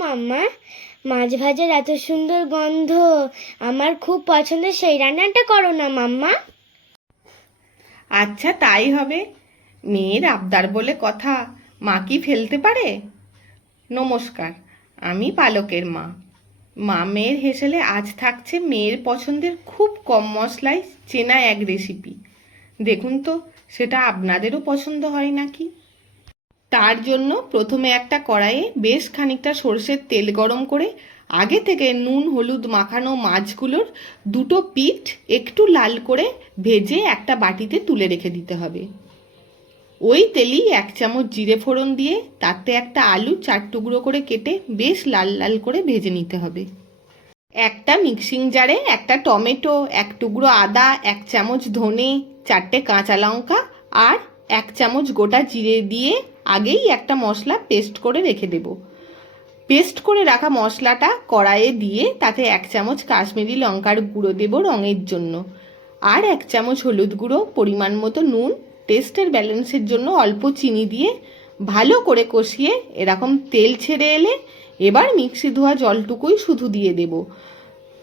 মাম্মা, মাছ ভাজার এত সুন্দর গন্ধ, আমার খুব পছন্দের সেই রান্নাটা করো না মাম্মা। আচ্ছা তাই হবে। মেয়ের আবদার বলে কথা, মা কি ফেলতে পারে? নমস্কার, আমি পালকের মা। মেয়ের হেসেলে আজ থাকছে মেয়ের পছন্দের খুব কম মশলায় চেনা এক রেসিপি। দেখুন তো সেটা আপনাদেরও পছন্দ হয় নাকি। তার জন্য প্রথমে একটা কড়াইয়ে বেশ খানিকটা সরষের তেল গরম করে আগে থেকে নুন হলুদ মাখানো মাছগুলোর দুটো পিঠ একটু লাল করে ভেজে একটা বাটিতে তুলে রেখে দিতে হবে। ওই তেলেই 1 চামচ জিরে ফোড়ন দিয়ে তাতে একটা আলু 4 টুকরো করে কেটে বেশ লাল লাল করে ভেজে নিতে হবে। একটা মিক্সিং জারে একটা টমেটো, 1 টুকরো আদা, 1 চামচ ধনে, 4টে কাঁচা লঙ্কা আর 1 চামচ গোটা জিরে দিয়ে আগেই একটা মশলা পেস্ট করে রেখে দেব। পেস্ট করে রাখা মশলাটা কড়াইয়ে দিয়ে তাতে 1 চামচ কাশ্মীরি লঙ্কার গুঁড়ো দেব রঙের জন্য, আর 1 চামচ হলুদ গুঁড়ো, পরিমাণ মতো নুন, টেস্টের ব্যালেন্সের জন্য অল্প চিনি দিয়ে ভালো করে কষিয়ে এরকম তেল ছেড়ে এলে এবার মিক্সি ধোয়া জলটুকুই শুধু দিয়ে দেব,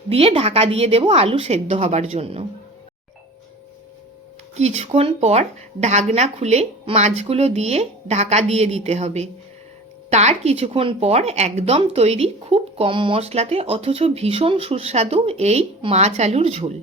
দিয়ে ঢাকা দিয়ে দেব আলু সেদ্ধ হবার জন্য। কিছুক্ষণ পর ঢাকনা খুলে মাছগুলো দিয়ে ঢাকা দিয়ে দিতে হবে। তার কিছুক্ষণ পর একদম তৈরি খুব কম মশলাতে অথচ ভীষণ সুস্বাদু এই মাছ আলুর ঝোল।